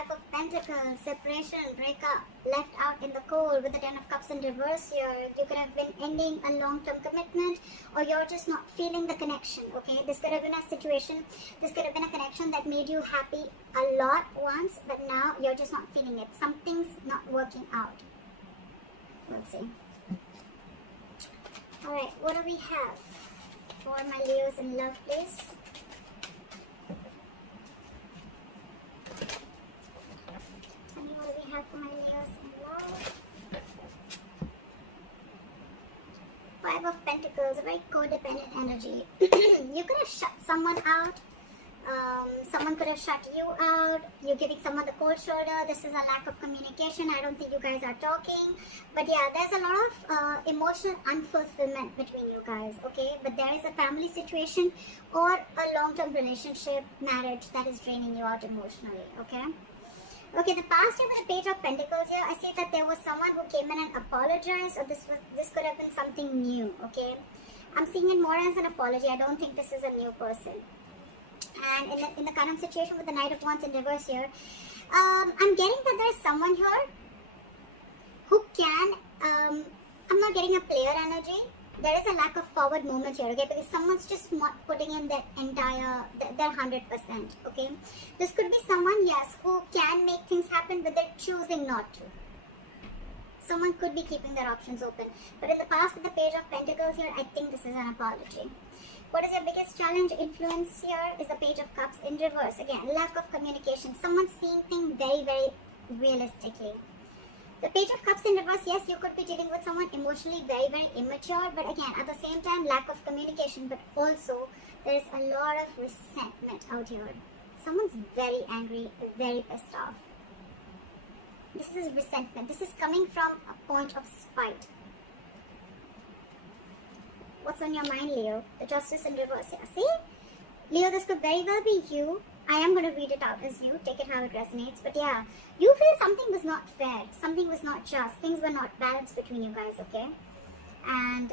Five of Pentacles, separation, breakup, left out in the cold with the Ten of Cups in reverse here. You could have been ending a long-term commitment, or you're just not feeling the connection, okay? This could have been a situation, this could have been a connection that made you happy a lot once, but now you're just not feeling it. Something's not working out. Let's see. Alright, what do we have for my Leos in love, please? Tell me what do we have for my Leos in love? Five of Pentacles, a very codependent energy. You could have shut someone out. Someone could have shut you out. You're giving someone the cold shoulder. This is a lack of communication. I don't think you guys are talking. But yeah, there's a lot of emotional unfulfillment between you guys, okay? But there is a family situation or a long-term relationship, marriage that is draining you out emotionally, okay? Okay, the past year with the Page of Pentacles here, I see that there was someone who came in and apologized, or this could have been something new, okay? I'm seeing it more as an apology. I don't think this is a new person. And in the current situation with the Knight of Wands in reverse here, I'm getting that there's someone here who can, I'm not getting a player energy. There is a lack of forward movement here, okay, because someone's just not putting in their entire, their 100%, okay. This could be someone, yes, who can make things happen, but they're choosing not to. Someone could be keeping their options open. But in the past with the Page of Pentacles here, I think this is an apology. What is your biggest challenge? Influence here is the Page of Cups in reverse. Again, lack of communication. Someone seeing things very, very realistically. The Page of Cups in reverse, yes, you could be dealing with someone emotionally very, very immature. But again, at the same time, lack of communication. But also, there's a lot of resentment out here. Someone's very angry, very pissed off. This is resentment. This is coming from a point of spite. What's on your mind, Leo? The Justice in reverse. Yeah, see? Leo, this could very well be you. I am going to read it out as you. Take it how it resonates. But yeah, you feel something was not fair. Something was not just. Things were not balanced between you guys, okay? And,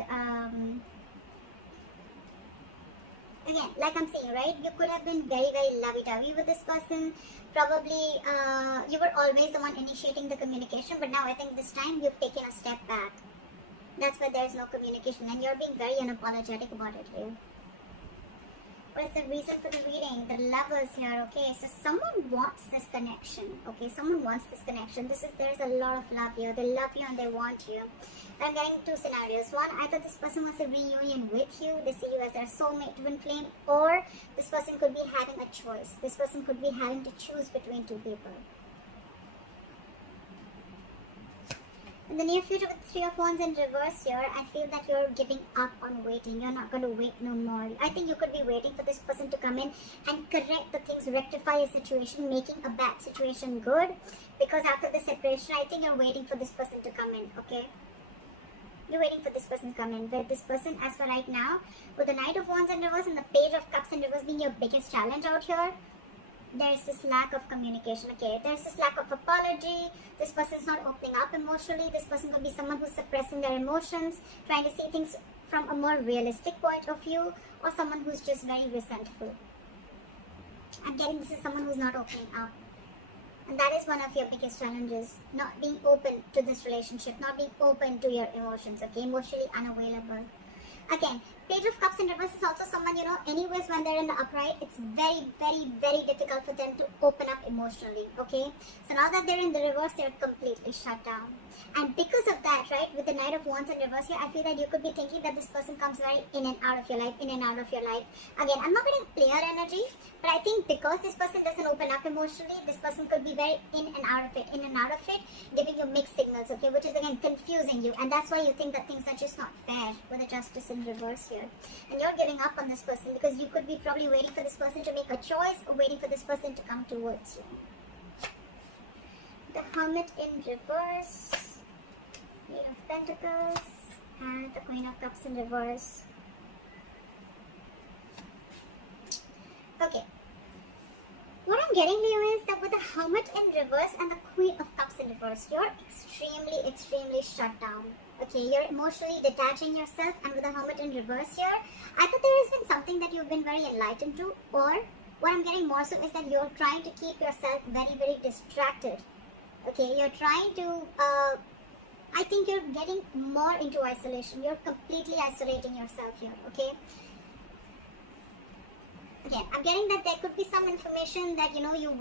again, like I'm saying, right? You could have been very, very lovey-dovey with this person. Probably, you were always the one initiating the communication. But now I think this time you've taken a step back. That's why there's no communication, and you're being very unapologetic about it, Leo. What is the reason for the reading? The Lovers here, okay? So someone wants this connection, okay? Someone wants this connection. There's a lot of love here. They love you and they want you. I'm getting two scenarios. One, either this person wants a reunion with you. They see you as their soulmate, twin flame, or this person could be having a choice. This person could be having to choose between two people. In the near future with Three of Wands in reverse here, I feel that you're giving up on waiting. You're not going to wait no more. I think you could be waiting for this person to come in and correct the things, rectify a situation, making a bad situation good. Because after the separation, I think you're waiting for this person to come in, okay? You're waiting for this person to come in. But this person, as for right now, with the Knight of Wands in reverse and the Page of Cups in reverse being your biggest challenge out here, there's this lack of communication, okay? There's this lack of apology. This person's not opening up emotionally. This person could be someone who's suppressing their emotions, trying to see things from a more realistic point of view, or someone who's just very resentful. I'm getting this is someone who's not opening up. And that is one of your biggest challenges, not being open to this relationship, not being open to your emotions, okay? Emotionally unavailable. Again, Page of Cups in reverse is also someone, you know, anyways when they're in the upright, it's very, very, very difficult for them to open up emotionally, okay? So now that they're in the reverse, they're completely shut down. And because of that, right, with the Knight of Wands in reverse here, I feel that you could be thinking that this person comes very in and out of your life, in and out of your life. Again, I'm not getting player energy, but I think because this person doesn't open up emotionally, this person could be very in and out of it, giving you mixed signals, okay, which is again confusing you. And that's why you think that things are just not fair with the Justice in reverse here. And you're giving up on this person because you could be probably waiting for this person to make a choice or waiting for this person to come towards you. The Hermit in reverse, Eight of Pentacles, and the Queen of Cups in reverse. Okay. What I'm getting, Leo, is that with the Hermit in reverse and the Queen of Cups in reverse, you're extremely, extremely shut down. Okay, you're emotionally detaching yourself, and with the Hermit in reverse here, I thought there has been something that you've been very enlightened to, or What I'm getting more so is that you're trying to keep yourself very, very distracted. Okay, you're trying to, I think you're getting more into isolation. You're completely isolating yourself here, okay? Again, I'm getting that there could be some information that, you know, you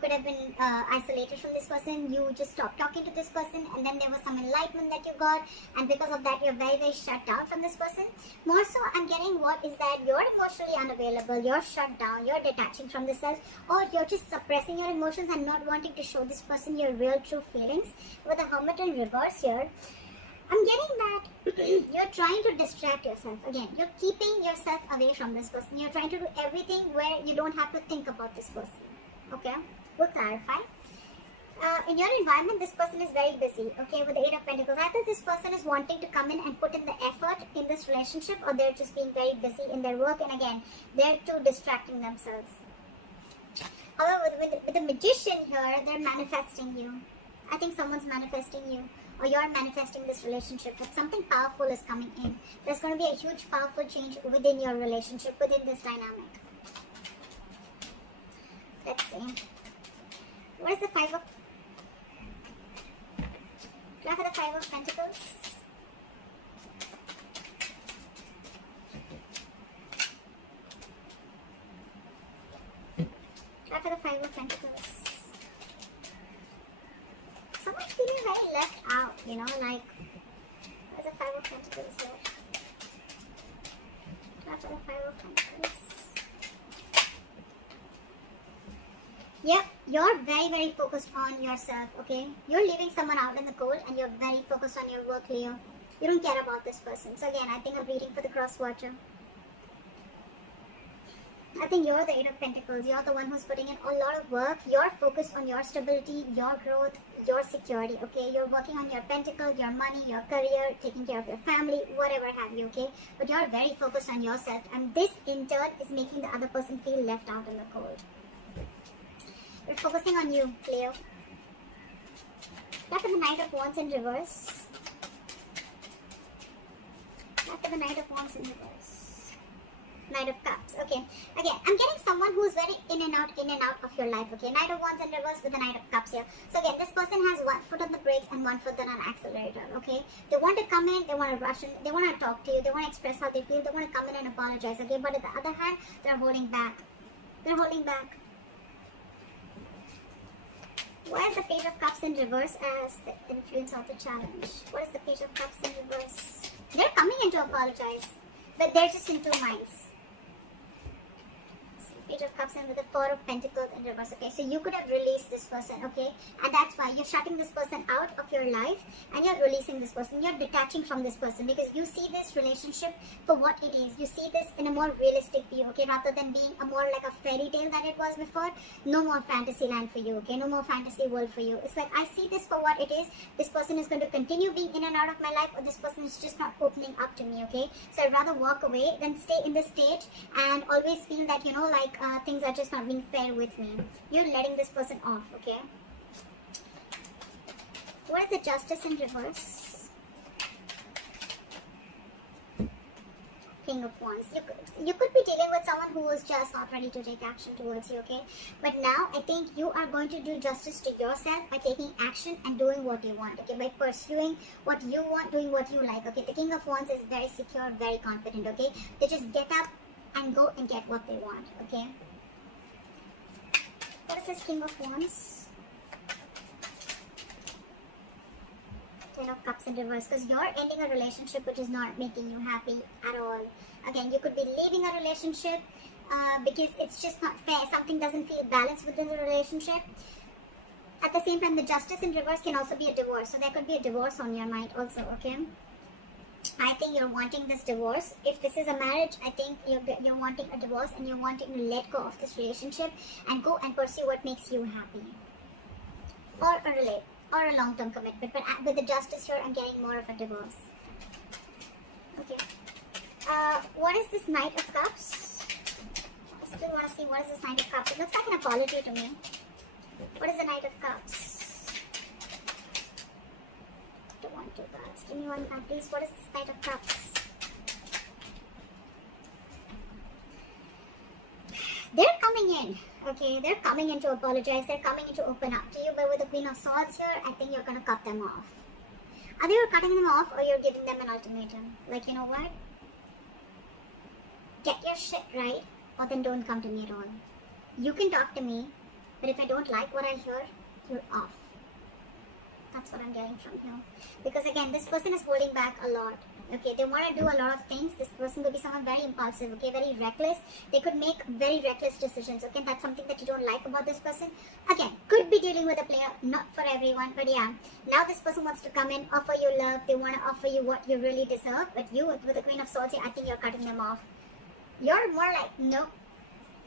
could have been isolated from this person. You just stopped talking to this person, and then there was some enlightenment that you got, and because of that, you're very, very shut down from this person. More so, I'm getting what is that you're emotionally unavailable, you're shut down, you're detaching from the self, or you're just suppressing your emotions and not wanting to show this person your real, true feelings. With the Hermit in reverse here, I'm getting that you're trying to distract yourself. Again, you're keeping yourself away from this person. You're trying to do everything where you don't have to think about this person. Okay? We'll clarify. In your environment, this person is very busy. Okay? With the Eight of Pentacles. Either this person is wanting to come in and put in the effort in this relationship, or they're just being very busy in their work. And again, they're too distracting themselves. However, with the Magician here, they're manifesting you. I think someone's manifesting you, or you're manifesting this relationship, that something powerful is coming in. There's going to be a huge powerful change within your relationship, within this dynamic. Let's see. What is the Five of... Do I have the Five of Pentacles? Do I have the Five of Pentacles? Someone's feeling very left out, you know, like, there's a Five of Pentacles here. After the Five of Pentacles. Yep, you're very, very focused on yourself, okay? You're leaving someone out in the cold, and you're very focused on your work, Leo. You don't care about this person. So again, I think I'm reading for the cross watcher. I think you're the Eight of Pentacles. You're the one who's putting in a lot of work. You're focused on your stability, your growth, your security, okay? You're working on your pentacle, your money, your career, taking care of your family, whatever have you, okay? But you're very focused on yourself, and this in turn is making the other person feel left out in the cold. We're focusing on you, Leo. After the Knight of Wands in reverse. After the Knight of Wands in reverse. Knight of Cups. Okay. Again, I'm getting someone who's very in and out of your life. Okay. Knight of Wands in reverse with the Knight of Cups here. So again, this person has one foot on the brakes and one foot on an accelerator. Okay. They want to come in, they want to rush in, they want to talk to you, they want to express how they feel, they want to come in and apologize. Okay. But on the other hand, they're holding back. They're holding back. Why is the Page of Cups in reverse as the influence of the challenge? What is the Page of Cups in reverse? They're coming in to apologize, but they're just in two minds. Page of Cups in with the Four of Pentacles in reverse. Okay, so you could have released this person, okay, and that's why you're shutting this person out of your life, and you're releasing this person. You're detaching from this person because you see this relationship for what it is. You see this in a more realistic view, okay, rather than being a more like a fairy tale that it was before. No more fantasy land for you, okay, no more fantasy world for you. It's like, I see this for what it is. This person is going to continue being in and out of my life, or this person is just not opening up to me, okay. So I'd rather walk away than stay in this state and always feel that, you know, like things are just not being fair with me. You're letting this person off, okay? What is the Justice in reverse? King of Wands. You could be dealing with someone who is just not ready to take action towards you, okay? But now I think you are going to do justice to yourself by taking action and doing what you want, okay? By pursuing what you want, doing what you like, okay? The King of Wands is very secure, very confident, okay? They just get up and go and get what they want, okay? What is this King of Wands? Ten of Cups in reverse, because you're ending a relationship which is not making you happy at all. Again, you could be leaving a relationship because it's just not fair. Something doesn't feel balanced within the relationship. At the same time, the Justice in reverse can also be a divorce. So there could be a divorce on your mind also, okay? I think you're wanting this divorce. If this is a marriage, I think you're wanting a divorce, and you're wanting to let go of this relationship and go and pursue what makes you happy. Or a long-term commitment. But with the Justice here, I'm getting more of a divorce. Okay. What is this Knight of Cups? I still want to see what is this Knight of Cups. It looks like an apology to me. What is the Knight of Cups? Two cards. Give me one card, please. What is this Knight of Cups? They're in. Okay, they're coming in to apologize. They're coming in to open up to you. But with the Queen of Swords here, I think you're going to cut them off. Either you're cutting them off or you're giving them an ultimatum. Like, you know what? Get your shit right, or then don't come to me at all. You can talk to me, but if I don't like what I hear, you're off. That's what I'm getting from here. Because again, this person is holding back a lot. Okay, they want to do a lot of things. This person could be someone very impulsive, okay, very reckless. They could make very reckless decisions, okay. That's something that you don't like about this person. Again, could be dealing with a player, not for everyone, but yeah. Now this person wants to come in, offer you love. They want to offer you what you really deserve. But you, with the Queen of Swords here, I think you're cutting them off. You're more like, no,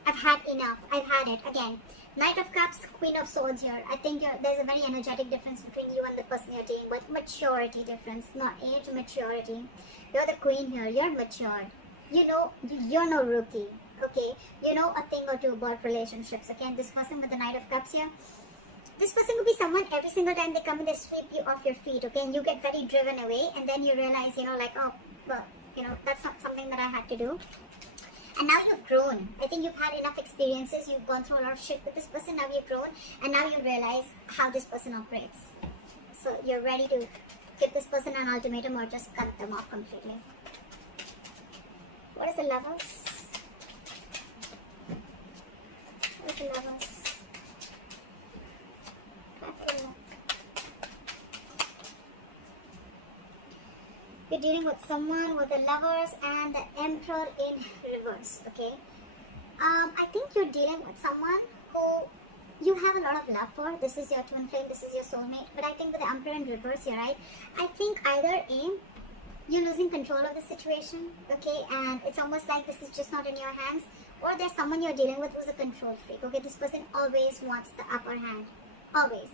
I've had enough. I've had it. Again, Knight of Cups, Queen of Swords here. I think there's a very energetic difference between you and the person you're dealing with. Maturity difference, not age, maturity. You're the queen here. You're matured. You know, you're no rookie. Okay, you know a thing or two about relationships. Okay, and this person with the Knight of Cups here, this person could be someone every single time they come in, they sweep you off your feet. Okay, and you get very driven away, and then you realize, you know, like, oh, well, you know, that's not something that I had to do. And now you've grown. I think you've had enough experiences. You've gone through a lot of shit with this person. Now you've grown. And now you realize how this person operates. So you're ready to give this person an ultimatum or just cut them off completely. What is the Lovers? What is the Lovers? You're dealing with someone with the Lovers and the Emperor in reverse, okay? I think you're dealing with someone who you have a lot of love for. This is your twin flame, this is your soulmate. But I think with the Emperor in reverse here, right? I think either A, you're losing control of the situation, okay? And it's almost like this is just not in your hands. Or there's someone you're dealing with who's a control freak, okay? This person always wants the upper hand, always.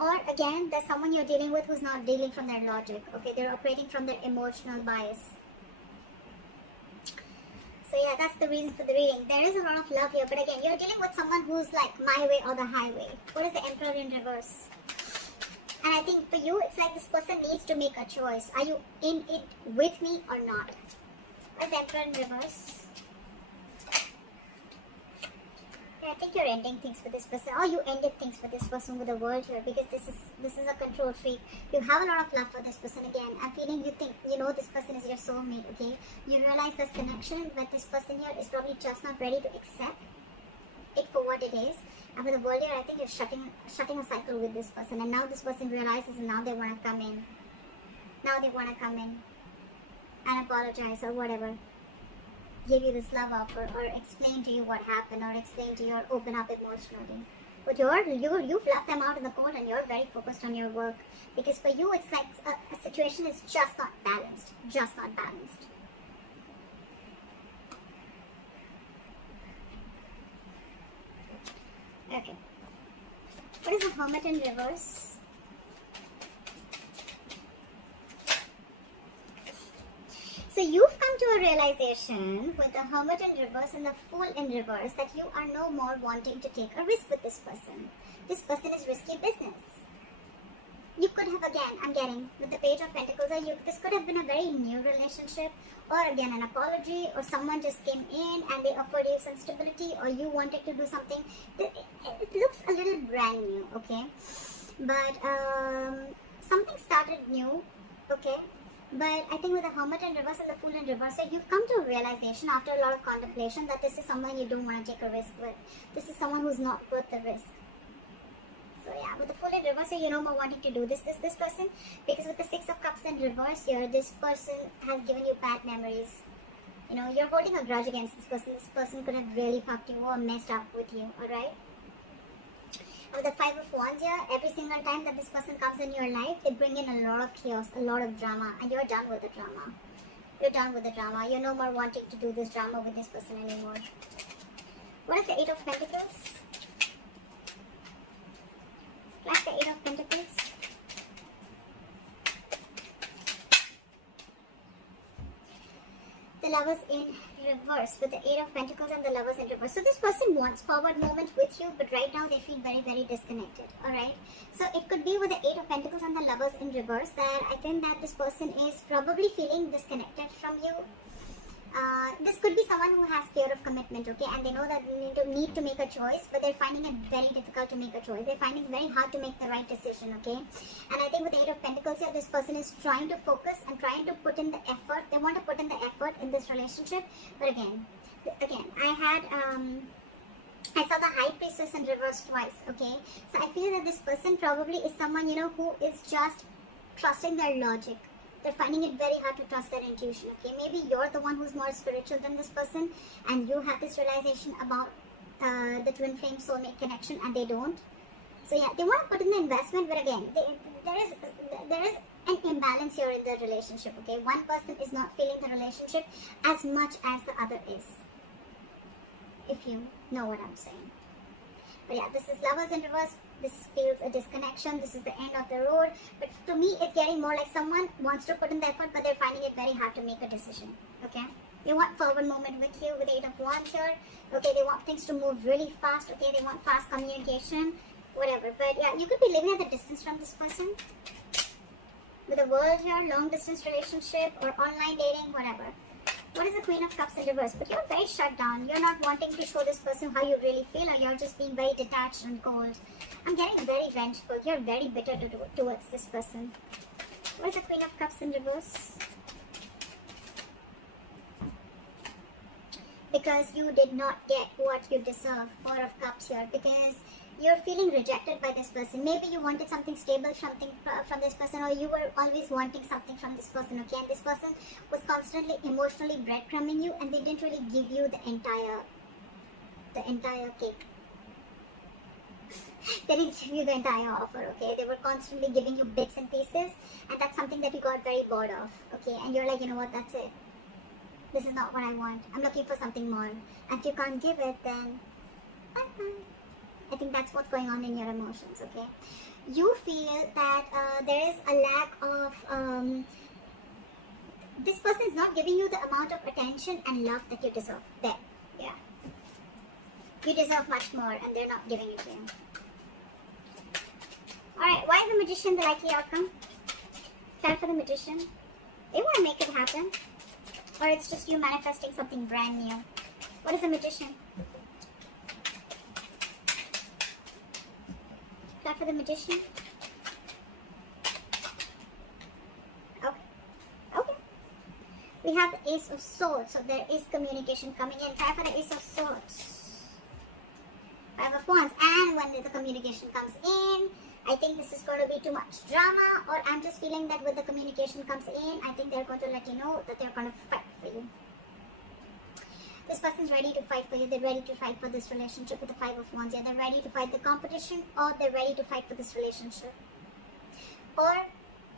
Or again, there's someone you're dealing with who's not dealing from their logic. Okay, they're operating from their emotional bias. So yeah, that's the reason for the reading. There is a lot of love here, but again, you're dealing with someone who's like my way or the highway. What is the Emperor in reverse? And I think for you, it's like this person needs to make a choice. Are you in it with me or not? What is the Emperor in reverse? I think you're ending things for this person, or you ended things for this person with the World here, because this is a control freak. You have a lot of love for this person. Again, I'm feeling you think, you know, this person is your soulmate, okay? You realize this connection, but this person here is probably just not ready to accept it for what it is. And with the World here, I think you're shutting a cycle with this person, and now this person realizes, and now they want to come in. Now they want to come in and apologize or whatever. Give you this love offer, or explain to you what happened, or explain to you, or open up emotionally. But you've left them out in the cold, and you're very focused on your work, because for you it's like a situation is just not balanced, just not balanced. Okay, what is the Hermit in reverse? So you've come to a realization with the Hermit in reverse and the Fool in reverse that you are no more wanting to take a risk with this person. This person is risky business. You could have, again, I'm getting with the Page of Pentacles, or this could have been a very new relationship, or again an apology, or someone just came in and they offered you some stability, or you wanted to do something. It looks a little brand new, okay? But something started new, okay? But I think with the Hermit in reverse and the Fool in reverse, so you've come to a realization after a lot of contemplation that this is someone you don't want to take a risk with. This is someone who's not worth the risk. So yeah, with the Fool in reverse, you're no more wanting to do this person, because with the Six of Cups in reverse here, this person has given you bad memories. You know, you're holding a grudge against this person. This person could have really fucked you or messed up with you, alright? With the Five of Wands here, every single time that this person comes in your life, they bring in a lot of chaos, a lot of drama, and you're done with the drama. You're done with the drama. You're no more wanting to do this drama with this person anymore. What is the Eight of Pentacles? Like the Eight of Pentacles. The Lovers in reverse, with the Eight of Pentacles and the Lovers in reverse. So this person wants forward movement with you, but right now they feel very, very disconnected. Alright, so it could be with the Eight of Pentacles and the Lovers in reverse that I think that this person is probably feeling disconnected from you. This could be someone who has fear of commitment, okay, and they know that they need to make a choice, but they're finding it very difficult to make a choice. They're finding it very hard to make the right decision, okay. And I think with the Eight of Pentacles here, this person is trying to focus and trying to put in the effort. They want to put in the effort in this relationship, but again, I saw the High Priestess in reverse twice, okay. So I feel that this person probably is someone, you know, who is just trusting their logic. They're finding it very hard to trust their intuition, okay. Maybe you're the one who's more spiritual than this person, and you have this realization about the twin flame soulmate connection, and they don't. So yeah, they want to put in the investment, but again, there is an imbalance here in the relationship, okay. One person is not feeling the relationship as much as the other is, if you know what I'm saying. But yeah, this is Lovers in reverse. This feels a disconnection. This is the end of the road. But to me, it's getting more like someone wants to put in the effort, but they're finding it very hard to make a decision. Okay? They want forward movement with you with the Eight of Wands here. Okay, they want things to move really fast. Okay, they want fast communication. Whatever. But yeah, you could be living at a distance from this person. With the World here, long distance relationship or online dating, whatever. What is the Queen of Cups in reverse? But you're very shut down. You're not wanting to show this person how you really feel, or you're just being very detached and cold. I'm getting very vengeful. You're very bitter towards this person. What is the Queen of Cups in reverse? Because you did not get what you deserve. Four of Cups here. Because you're feeling rejected by this person. Maybe you wanted something stable, something from this person, or you were always wanting something from this person, okay? And this person was constantly emotionally breadcrumbing you, and they didn't really give you the entire cake. They didn't give you the entire offer, okay? They were constantly giving you bits and pieces, and that's something that you got very bored of, okay? And you're like, you know what, that's it. This is not what I want. I'm looking for something more. And if you can't give it, then bye-bye. I think that's what's going on in your emotions, okay? You feel that there is a lack of... this person is not giving you the amount of attention and love that you deserve. There, yeah. You deserve much more, and they're not giving it to you. Alright, why is the Magician the likely outcome? Time for the Magician. They want to make it happen. Or it's just you manifesting something brand new. What is the Magician? For the Magician. Okay. We have the Ace of Swords, so there is communication coming in. Try for the Ace of Swords. Five of Wands. And when the communication comes in, I think this is going to be too much drama, or I'm just feeling that when the communication comes in, I think they're going to let you know that they're going to fight for you. This person's ready to fight for you. They're ready to fight for this relationship with the Five of Wands. Yeah, they're ready to fight the competition, or they're ready to fight for this relationship. Or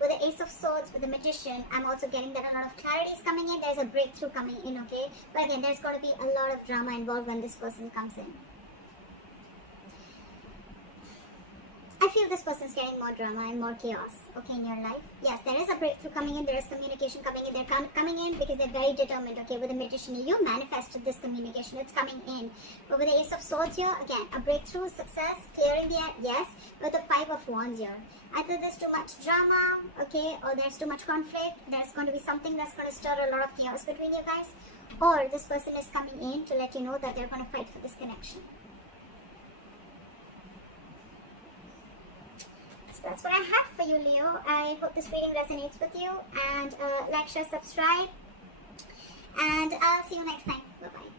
with the Ace of Swords, with the Magician, I'm also getting that a lot of clarity is coming in. There's a breakthrough coming in, okay? But again, there's going to be a lot of drama involved when this person comes in. I feel this person's getting more drama and more chaos, okay, in your life. Yes, there is a breakthrough coming in, there is communication coming in. They're coming in because they're very determined, okay. With the Magician, you manifested this communication, it's coming in. But with the Ace of Swords here, again, a breakthrough, success, clearing the air, yes. With the Five of Wands here, either there's too much drama, okay, or there's too much conflict. There's going to be something that's going to stir a lot of chaos between you guys. Or this person is coming in to let you know that they're going to fight for this connection. That's what I have for you, Leo. I hope this reading resonates with you. And like, share, subscribe. And I'll see you next time. Bye-bye.